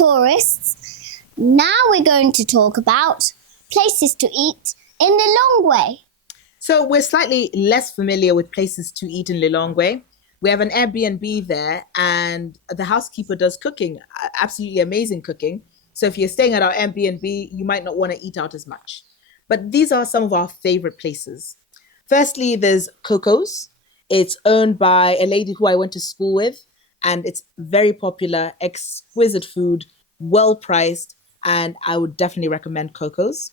tourists. Now we're going to talk about places to eat in Lilongwe. So we're slightly less familiar with places to eat in Lilongwe. We have an Airbnb there, and the housekeeper does cooking, absolutely amazing cooking. So if you're staying at our Airbnb, you might not want to eat out as much. But these are some of our favorite places. Firstly, there's Coco's. It's owned by a lady who I went to school with, and it's very popular, exquisite food, well priced, and I would definitely recommend Coco's.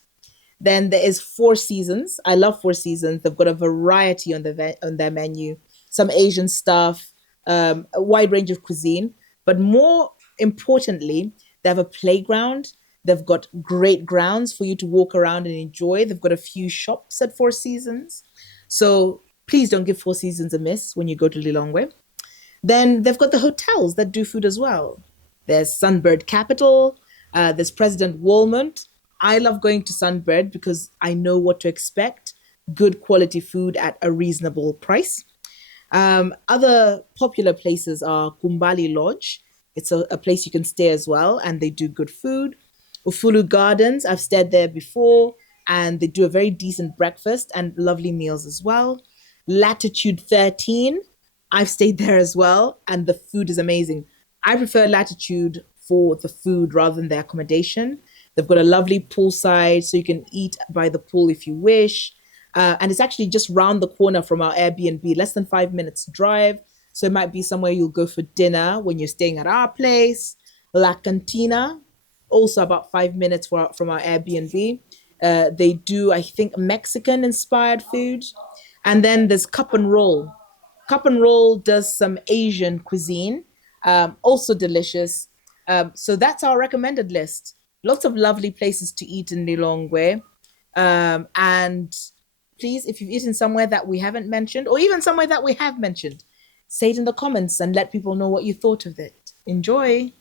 Then there is Four Seasons. I love Four Seasons. They've got a variety on their menu, some Asian stuff, a wide range of cuisine. But more importantly, they have a playground. They've got great grounds for you to walk around and enjoy. They've got a few shops at Four Seasons. So please don't give Four Seasons a miss when you go to Lilongwe. Then they've got the hotels that do food as well. There's Sunbird Capital. There's President Walmont. I love going to Sunbird because I know what to expect. Good quality food at a reasonable price. Other popular places are Kumbali Lodge. It's a place you can stay as well, and they do good food. Ufulu Gardens, I've stayed there before, and they do a very decent breakfast and lovely meals as well. Latitude 13, I've stayed there as well, and the food is amazing. I prefer Latitude for the food rather than the accommodation. They've got a lovely poolside, so you can eat by the pool if you wish. And it's actually just round the corner from our Airbnb, less than 5 minutes drive. So it might be somewhere you'll go for dinner when you're staying at our place. La Cantina, also about 5 minutes from our Airbnb. They do, I think, Mexican-inspired food. And then there's Cup and Roll. Cup and Roll does some Asian cuisine, also delicious. So that's our recommended list. Lots of lovely places to eat in Lilongwe. And please, if you've eaten somewhere that we haven't mentioned, or even somewhere that we have mentioned, say it in the comments and let people know what you thought of it. Enjoy.